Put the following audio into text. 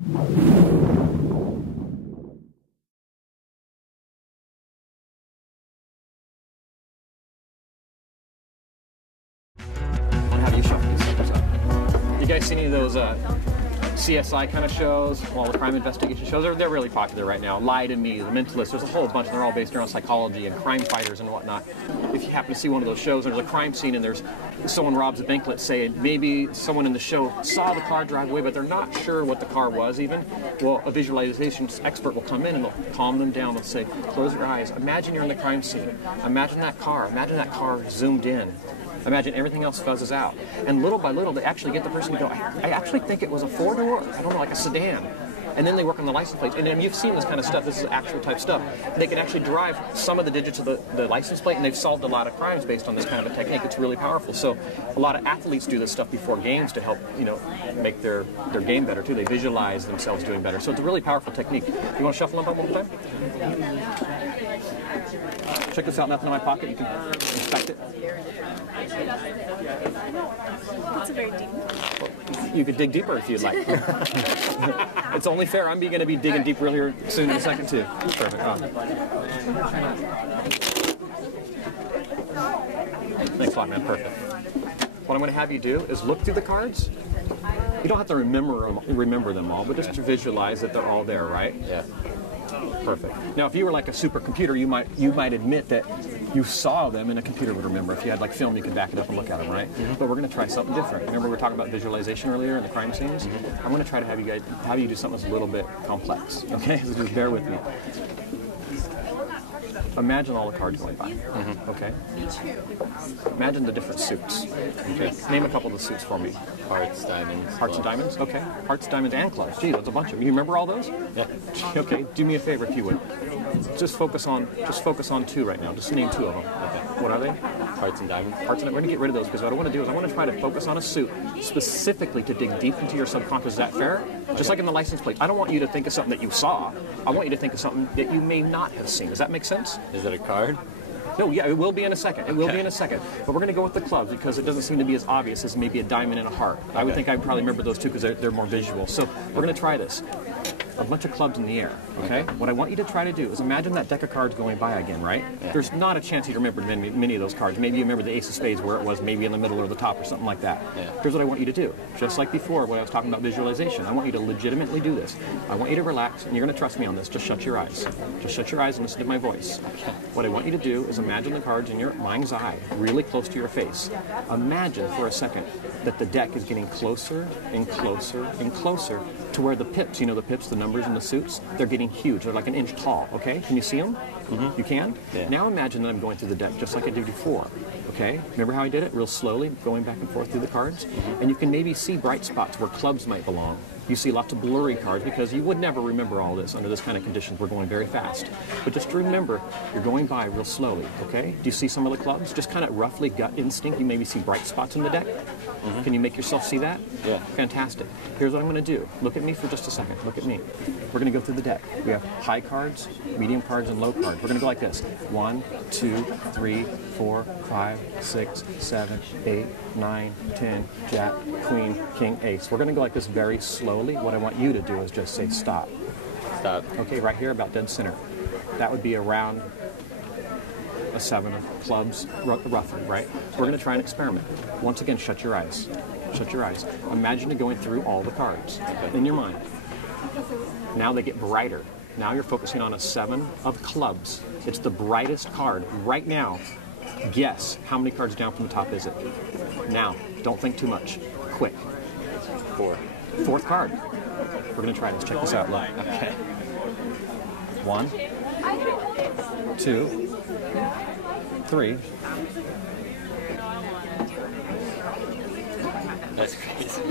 I'll have you shuffle these suckers up. You guys see any of those CSI kind of shows? Well, the crime investigation shows, they're really popular right now. Lie to Me, The Mentalist, there's a whole bunch, and they're all based around psychology and crime fighters and whatnot. If you happen to see one of those shows, there's a crime scene and there's someone robs a bank, let's say, and maybe someone in the show saw the car drive away, but they're not sure what the car was even. Well, a visualization expert will come in and they'll calm them down. They'll say, close your eyes. Imagine you're in the crime scene. Imagine that car. Imagine that car zoomed in. Imagine everything else fuzzes out. And little by little, they actually get the person to go, I actually think it was a four-door, I don't know, like a sedan. And then they work on the license plates. And then you've seen this kind of stuff. This is actual type stuff. They can actually derive some of the digits of the license plate, and they've solved a lot of crimes based on this kind of a technique. It's really powerful. So a lot of athletes do this stuff before games to help, make their game better, too. They visualize themselves doing better. So it's a really powerful technique. You want to shuffle them up one more time? Check this out, nothing in my pocket. You can inspect it. That's a very deep. You could dig deeper if you'd like. It's only fair. I'm going to be digging deep here soon in a second, too. Perfect. Thanks a lot, man. Perfect. What I'm going to have you do is look through the cards. You don't have to remember them all, but just to visualize that they're all there, right? Yeah. Perfect. Now, if you were like a supercomputer, you might admit that you saw them and a computer would remember. If you had like film, you could back it up and look at them, right? Mm-hmm. But we're going to try something different. Remember we were talking about visualization earlier in the crime scenes? Mm-hmm. I'm going to try to have you do something that's a little bit complex. Okay, so just bear with me. Imagine all the cards going by. Mm-hmm. Okay. Imagine the different suits. Okay. Name a couple of the suits for me. Hearts, diamonds. Hearts and diamonds. Okay. Hearts, diamonds, and clubs. Gee, that's a bunch of them. You remember all those? Yeah. Okay. Do me a favor, if you would. Just focus on two right now. Just name two of them. Okay. What are they? Hearts and diamonds. Hearts and diamonds. We're going to get rid of those because what I want to do is I want to try to focus on a suit specifically to dig deep into your subconscious. Is that fair? Okay. Just like in the license plate. I don't want you to think of something that you saw. I want you to think of something that you may not have seen. Does that make sense? Is it a card? No, yeah, it will be in a second. It will be in a second. But we're going to go with the clubs because it doesn't seem to be as obvious as maybe a diamond and a heart. I would think I'd probably remember those two because they're more visual. So we're going to try this. A bunch of clubs in the air, okay? What I want you to try to do is imagine that deck of cards going by again, right? Yeah. There's not a chance you remember many of those cards. Maybe you remember the ace of spades where it was maybe in the middle or the top or something like that. Yeah. Here's what I want you to do. Just like before when I was talking about visualization, I want you to legitimately do this. I want you to relax, and you're going to trust me on this. Just shut your eyes. Just shut your eyes and listen to my voice. Okay. What I want you to do is imagine the cards in your mind's eye, really close to your face. Imagine for a second that the deck is getting closer and closer and closer to where the pips, the pips, the numbers in the suits, they're getting huge. They're like an inch tall, okay? Can you see them? Mm-hmm. You can? Yeah. Now imagine that I'm going through the deck just like I did before, okay? Remember how I did it? Real slowly, going back and forth through the cards? Mm-hmm. And you can maybe see bright spots where clubs might belong. You see lots of blurry cards because you would never remember all this under this kind of conditions. We're going very fast. But just remember, you're going by real slowly, okay? Do you see some of the clubs? Just kind of roughly gut instinct, you maybe see bright spots in the deck. Mm-hmm. Can you make yourself see that? Yeah. Fantastic. Here's what I'm going to do. Look at me for just a second. Look at me. We're going to go through the deck. We have high cards, medium cards, and low cards. We're going to go like this. 1, 2, 3, 4, 5, 6, 7, 8, 9, 10, Jack, Queen, King, Ace. We're going to go like this very slowly. What I want you to do is just say stop. Stop. Okay, right here about dead center. That would be around a 7 of clubs, roughly, right? So we're going to try an experiment. Once again, shut your eyes. Shut your eyes. Imagine going through all the cards in your mind. Now they get brighter. Now you're focusing on a 7 of clubs. It's the brightest card right now. Guess how many cards down from the top is it? Now, don't think too much. Quick. 4. 4th card. We're going to try this. Check this out. Look. Okay. 1, 2, 3. That's crazy.